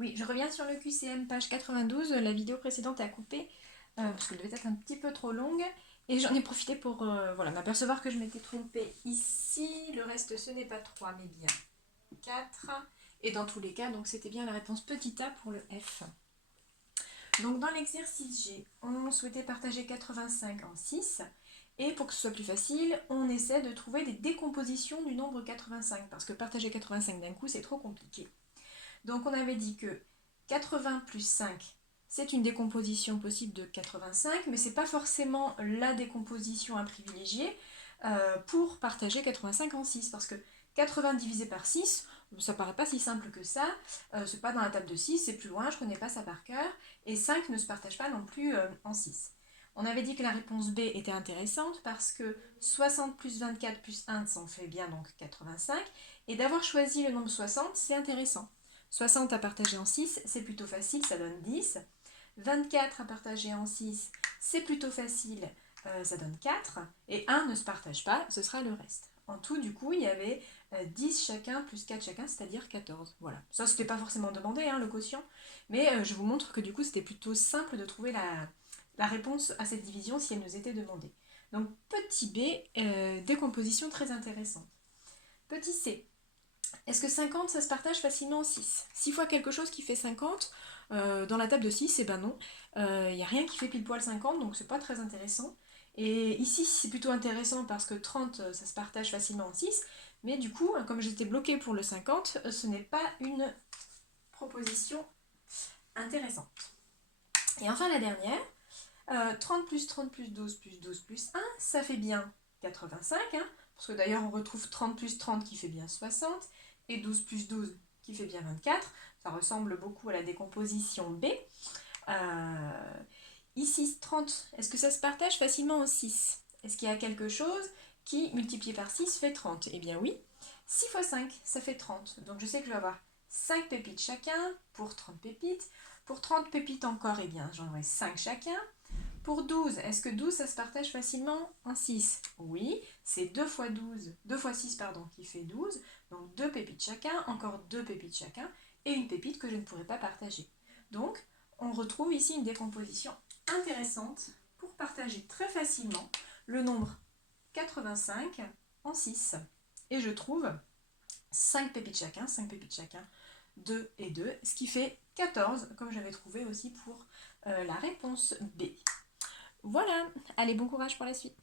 Oui, je reviens sur le QCM, page 92. La vidéo précédente a coupé parce qu'elle devait être un petit peu trop longue. Et j'en ai profité pour voilà, m'apercevoir que je m'étais trompée ici. Le reste, ce n'est pas 3, mais bien 4. Et dans tous les cas, donc c'était bien la réponse petit a pour le F. Donc dans l'exercice G, on souhaitait partager 85 en 6. Et pour que ce soit plus facile, on essaie de trouver des décompositions du nombre 85. Parce que partager 85 d'un coup, c'est trop compliqué. Donc on avait dit que 80 plus 5, c'est une décomposition possible de 85, mais ce n'est pas forcément la décomposition à privilégier pour partager 85 en 6, parce que 80 divisé par 6, ça paraît pas si simple que ça, c'est pas dans la table de 6, c'est plus loin, je connais pas ça par cœur, et 5 ne se partage pas non plus en 6. On avait dit que la réponse B était intéressante parce que 60 plus 24 plus 1, ça en fait bien donc 85, et d'avoir choisi le nombre 60, c'est intéressant. 60 à partager en 6, c'est plutôt facile, ça donne 10. 24 à partager en 6, c'est plutôt facile, ça donne 4. Et 1 ne se partage pas, ce sera le reste. En tout, du coup, il y avait 10 chacun plus 4 chacun, c'est-à-dire 14. Voilà. Ça, c'était pas forcément demandé, hein, le quotient. Mais je vous montre que du coup, c'était plutôt simple de trouver la réponse à cette division si elle nous était demandée. Donc, petit b, décomposition très intéressante. Petit c, est-ce que 50, ça se partage facilement en 6? 6 fois quelque chose qui fait 50, dans la table de 6, eh ben non. Il n'y a rien qui fait pile poil 50, donc c'est pas très intéressant. Et ici, c'est plutôt intéressant parce que 30, ça se partage facilement en 6. Mais du coup, comme j'étais bloquée pour le 50, ce n'est pas une proposition intéressante. Et enfin, la dernière, 30 plus 30 plus 12 plus 12 plus 1, ça fait bien 85, hein, parce que d'ailleurs on retrouve 30 plus 30 qui fait bien 60, et 12 plus 12 qui fait bien 24. Ça ressemble beaucoup à la décomposition B. Ici, 30, est-ce que ça se partage facilement en 6? Est-ce qu'il y a quelque chose qui, multiplié par 6, fait 30? Eh bien oui. 6 fois 5, ça fait 30. Donc je sais que je vais avoir 5 pépites chacun pour 30 pépites. Pour 30 pépites encore, eh bien j'en aurai 5 chacun. Pour 12, est-ce que 12, ça se partage facilement en 6? Oui, c'est 2 fois 12, 2 fois 6, pardon, qui fait 12. Donc 2 pépites chacun, encore 2 pépites chacun, et une pépite que je ne pourrai pas partager. Donc, on retrouve ici une décomposition intéressante pour partager très facilement le nombre 85 en 6. Et je trouve 5 pépites chacun, 2 et 2, ce qui fait 14, comme j'avais trouvé aussi pour la réponse B. Voilà, allez, bon courage pour la suite.